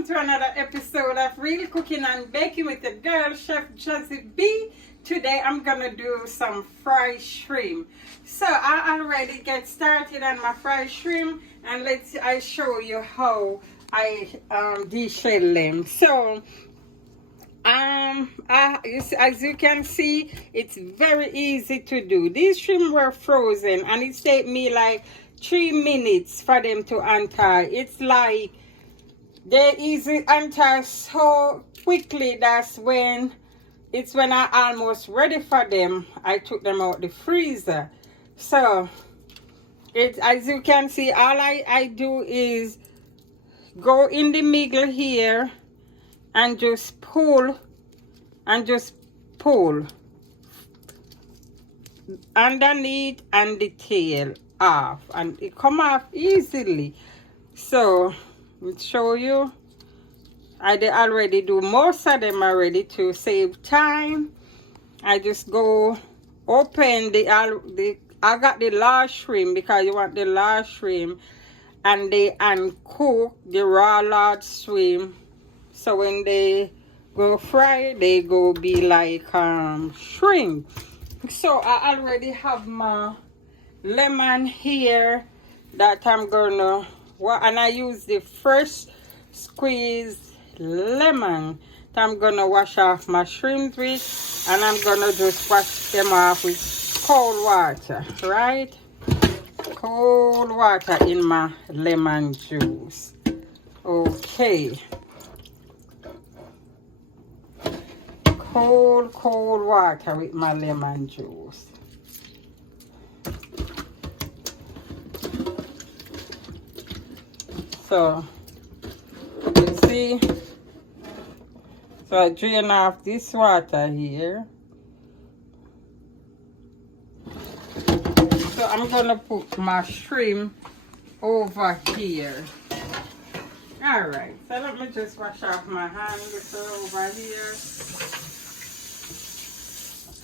welcome to another episode of Real Cooking and Baking with the girl, Chef Jazzy B. Today I'm gonna do some fried shrimp. So I already get started on my fried shrimp, and I show you how I deshell them. So as you can see, it's very easy to do. These shrimp were frozen, and it take me like 3 minutes for them to untie. It's like they easily untie so quickly. That's when I almost ready for them. I took them out the freezer. So as you can see, all I do is go in the middle here and just pull underneath and the tail off, and it come off easily. So I'll show you. I did already do most of them already to save time. I just go open I got the large shrimp because you want the large shrimp, and cook the raw large shrimp. So when they go fry, they go be like shrimp. So I already have my lemon here that I'm gonna, and I use the fresh squeezed lemon that I'm gonna wash off my shrimp with, and I'm gonna just wash them off with cold water, right? Cold water in my lemon juice. Okay. Cold water with my lemon juice. So you see, so I drain off this water here. So I'm gonna put my shrimp over here. All right, so let me just wash off my hand over here.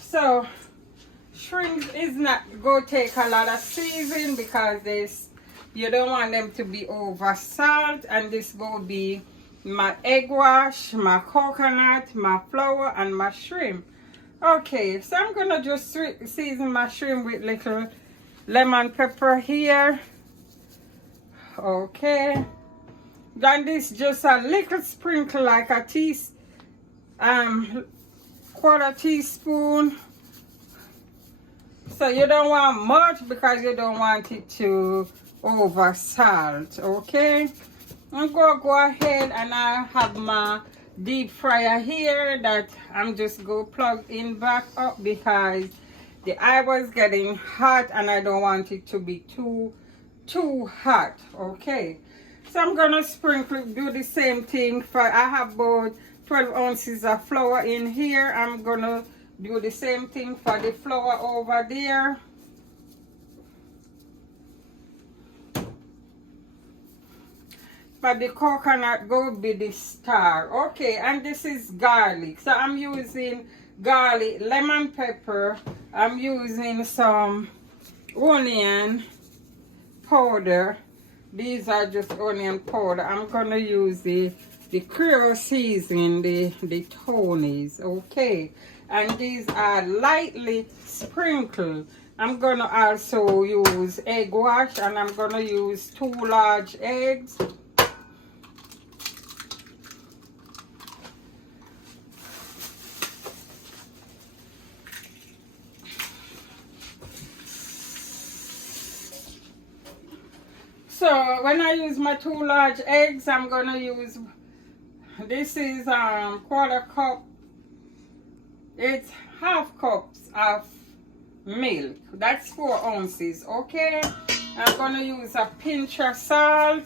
So shrimp is not go take a lot of seasoning because you don't want them to be over salt, and this will be my egg wash, my coconut, my flour, and my shrimp. Okay, so I'm gonna just season my shrimp with little lemon pepper here. Okay, then this just a little sprinkle, like a quarter teaspoon. So you don't want much because you don't want it to over salt. Okay, I'm gonna go ahead, and I have my deep fryer here that I'm just go plug in back up because the eye was getting hot and I don't want it to be too hot. Okay, so I'm gonna do the same thing I have about 12 ounces of flour in here. I'm gonna do the same thing for the flour over there. But the coconut go be the star. Okay, and this is garlic. So I'm using garlic, lemon pepper. I'm using some onion powder. These are just onion powder. I'm gonna use the Creole seasoning, the Tony's. Okay, and these are lightly sprinkled. I'm gonna also use egg wash, and I'm gonna use 2 large eggs. So when I use my 2 large eggs, I'm gonna use, this is quarter cup, it's half cups of milk. That's 4 ounces. Okay, I'm gonna use a pinch of salt.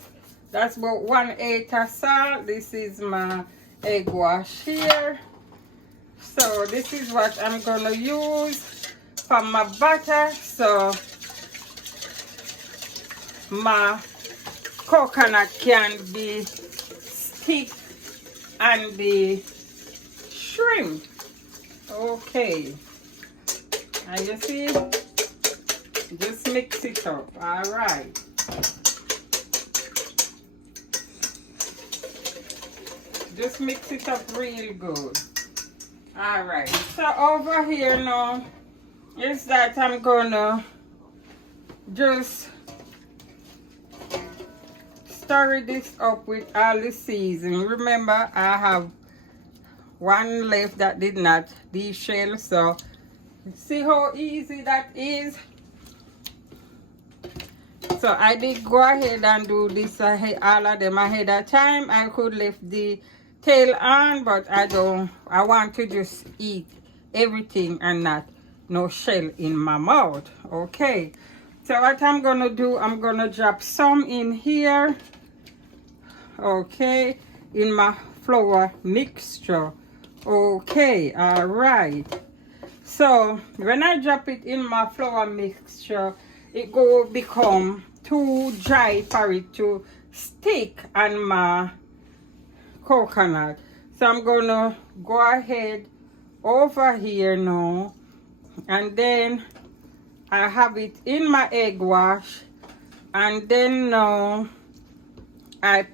That's about 1/8 of salt. This is my egg wash here. So this is what I'm gonna use for my butter. So my coconut can be stick and the shrimp. Okay, and you see, just mix it up. All right, Just mix it up real good. Alright, so over here now is that I'm gonna just stir this up with all the seasoning. Remember, I have one left that did not deshell, so see how easy that is. So I did go ahead and do this all of them ahead of time. I could leave the tail on, but I want to just eat everything and not no shell in my mouth. Okay, so what I'm gonna do, I'm gonna drop some in here, okay, in my flour mixture. Okay, all right. So when I drop it in my flour mixture, it go become too dry for it to stick on my coconut. So I'm gonna go ahead over here now, and then I have it in my egg wash, and then now I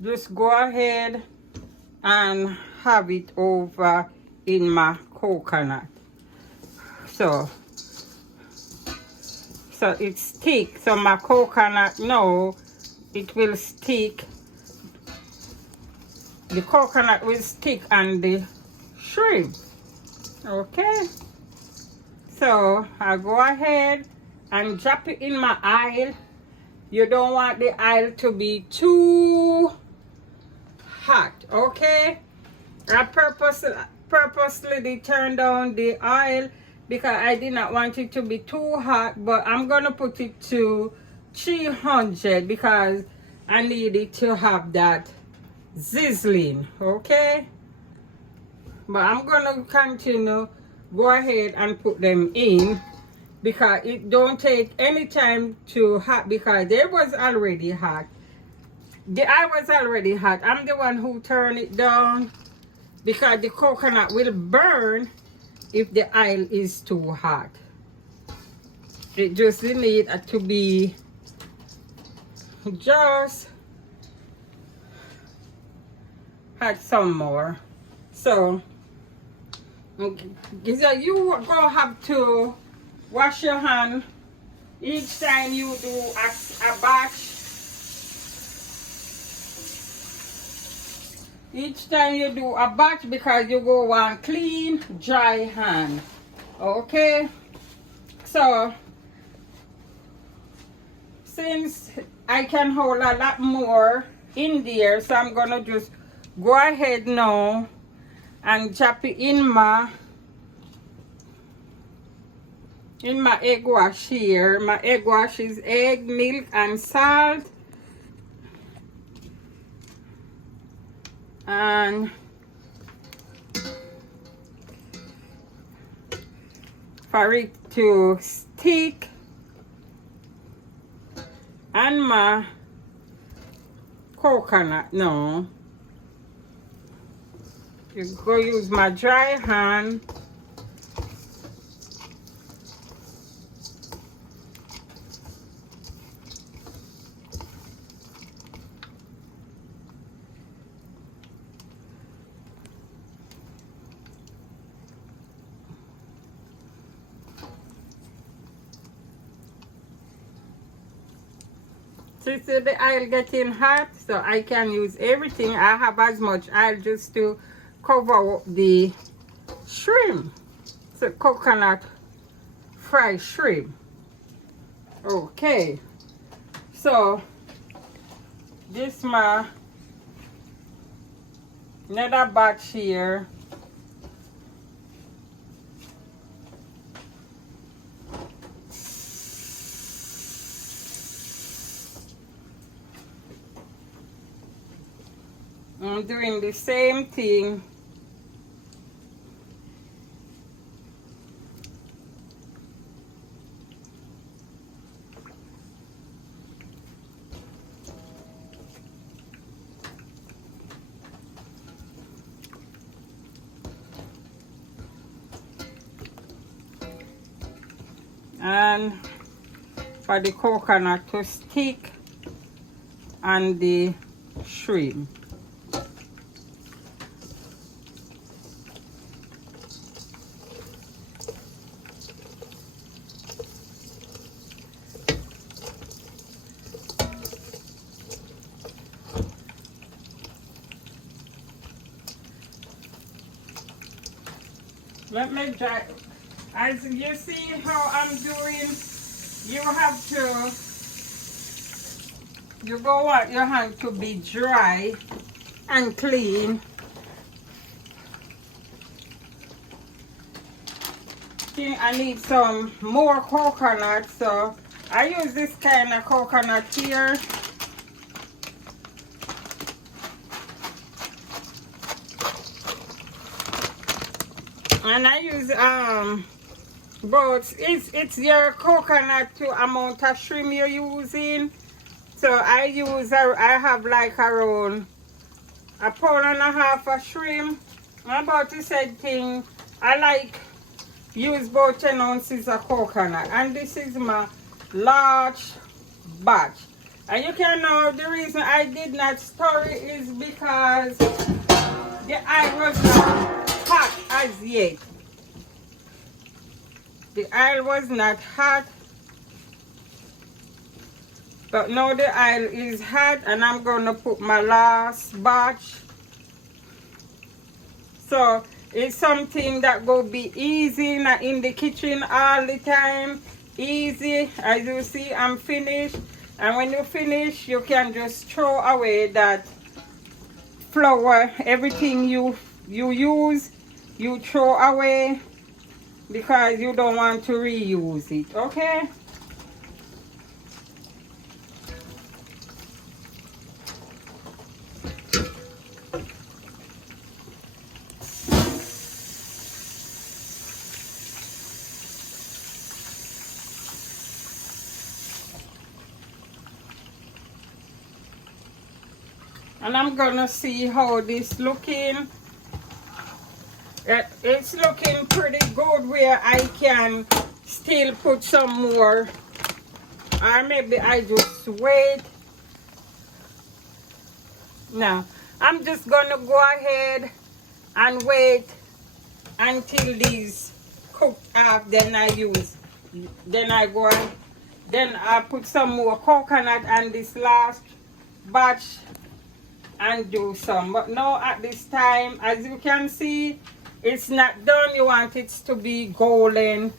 just go ahead and have it over in my coconut. So it stick. So my coconut now, it will stick. The coconut will stick on the shrimp. Okay. So I go ahead and drop it in my oil. You don't want the oil to be too hot, okay? I purposely turned down the oil because I did not want it to be too hot, but I'm gonna put it to 300 because I need it to have that sizzling, okay? But I'm gonna continue, go ahead and put them in because it don't take any time to hot because they was already hot. The oil was already hot. I'm the one who turned it down because the coconut will burn if the oil is too hot. It just need to be just hot some more. So you gonna have to wash your hand each time you do a batch. Each time you do a batch because you go want clean, dry hand. Okay? So, since I can hold a lot more in there, so I'm gonna just go ahead now and drop it in my egg wash here. My egg wash is egg, milk, and salt. And for it to stick, and my coconut now, you go use my dry hand. See the oil getting hot, so I can use everything. I have as much oil just to cover up the shrimp. So coconut fried shrimp. Okay. So this my another batch here. I'm doing the same thing. And for the coconut to stick on the shrimp. Let me dry. As you see how I'm doing, you have to, you go want your hand to be dry and clean. I need some more coconut, so I use this kind of coconut here. And I use but it's your coconut to amount of shrimp you're using. So I have like around 1.5 pounds of shrimp. I'm about to say thing, I like use about 10 ounces of coconut, and this is my large batch. And you can know the reason I did not stir it is because the oil was not hot as yet. The oil was not hot, but now the oil is hot, and I'm gonna put my last batch. So it's something that will be easy, not in the kitchen all the time. Easy. As you see, I'm finished. And when you finish, you can just throw away that flour. Everything you use, you throw away because you don't want to reuse it. Okay? And I'm gonna see how this looking. It's looking pretty good where I can still put some more, or maybe I just wait. Now I'm just gonna go ahead and wait until these cooked up. Then I put some more coconut on this last batch and do some. But now at this time, as you can see, it's not done. You want it to be golden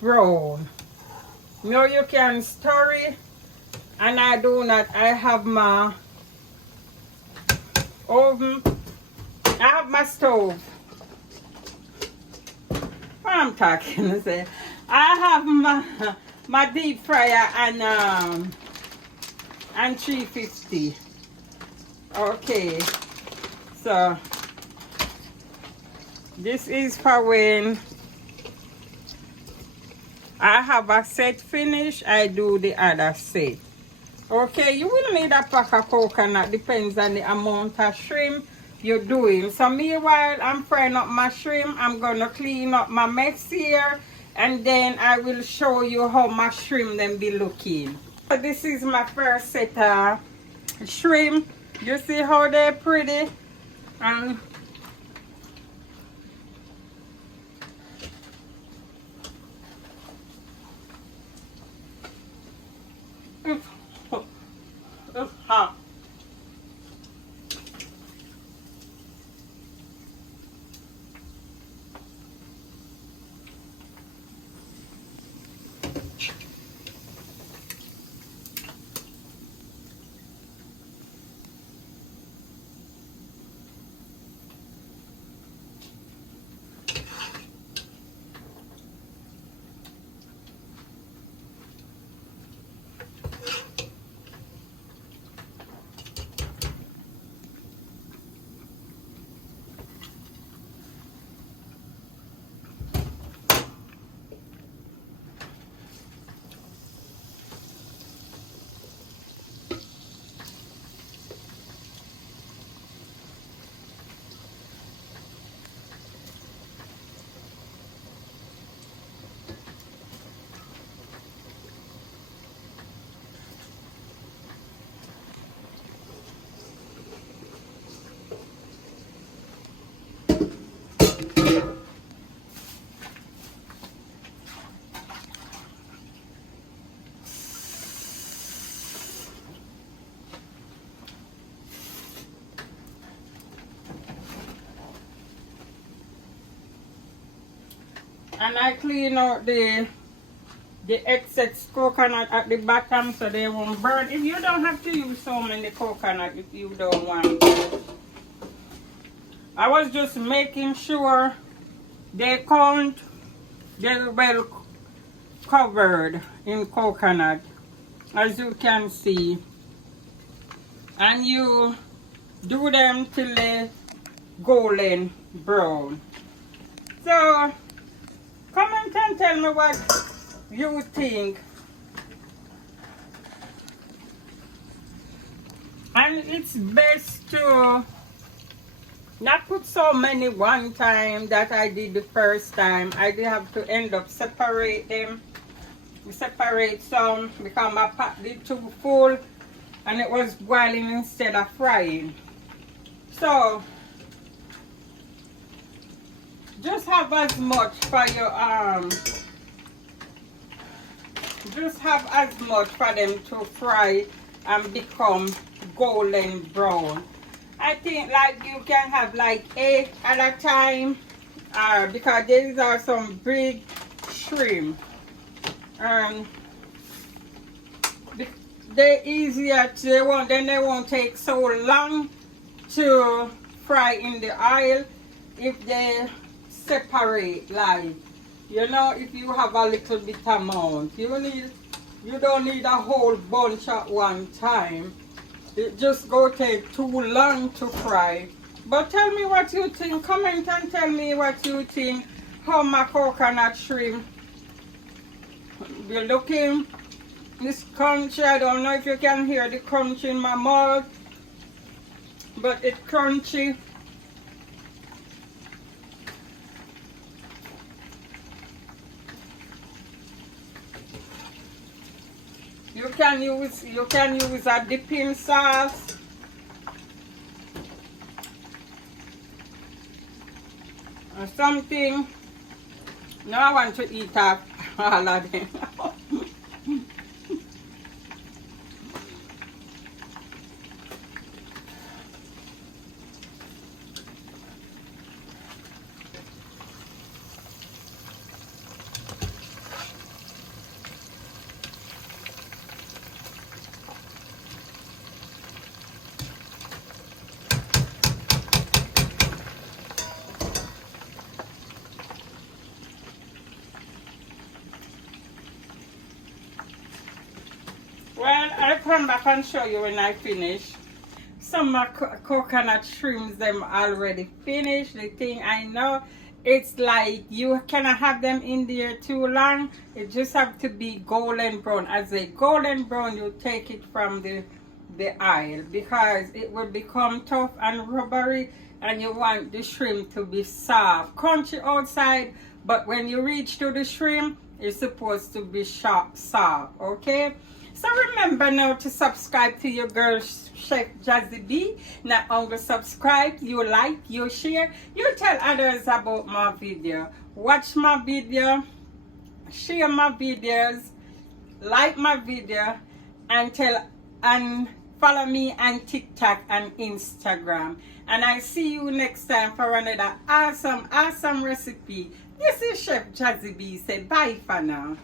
brown. Now you can stir it, and I have my oven, I have my stove. What I'm talking to say, I have my deep fryer and 350. Okay, so this is for when I have a set finish, I do the other set. Okay, you will need a pack of coconut, depends on the amount of shrimp you're doing. So meanwhile, I'm frying up my shrimp. I'm gonna clean up my mess here, and then I will show you how my shrimp then be looking. So this is my first set of shrimp. You see how they're pretty? And it's hot. And I clean out the excess coconut at the bottom so they won't burn. If you don't have to use so many coconut if you don't want. I was just making sure they're well covered in coconut, as you can see. And you do them till they golden brown. So comment and tell me what you think. And it's best to not put so many one time that I did the first time. I did have to end up separate them. Separate some because my pot did too full and it was boiling instead of frying. So just have as much for your just have as much for them to fry and become golden brown. I think like you can have like 8 at a time, because these are some big shrimp. They're easier to, they won't take so long to fry in the oil if they separate, like, you know, if you have a little bit amount. You don't need a whole bunch at one time. It just go take too long to fry. But tell me what you think. Comment and tell me what you think. How my coconut shrimp be looking. This crunchy, I don't know if you can hear the crunch in my mouth, but it's crunchy. You can use a dipping sauce. Or something. Now I want to eat up all of them. Well, I'll come back and show you when I finish. Some of my coconut shrimps, them already finished. The thing I know, it's like you cannot have them in there too long. It just have to be golden brown. As a golden brown, you take it from the oil because it will become tough and rubbery, and you want the shrimp to be soft, crunchy outside, but when you reach to the shrimp, it's supposed to be sharp, soft. Okay. So remember now to subscribe to your girl Chef Jazzy B. Not only subscribe, you like, you share, you tell others about my video. Watch my video, share my videos, like my video, and follow me on TikTok and Instagram. And I see you next time for another awesome recipe. This is Chef Jazzy B. Say bye for now.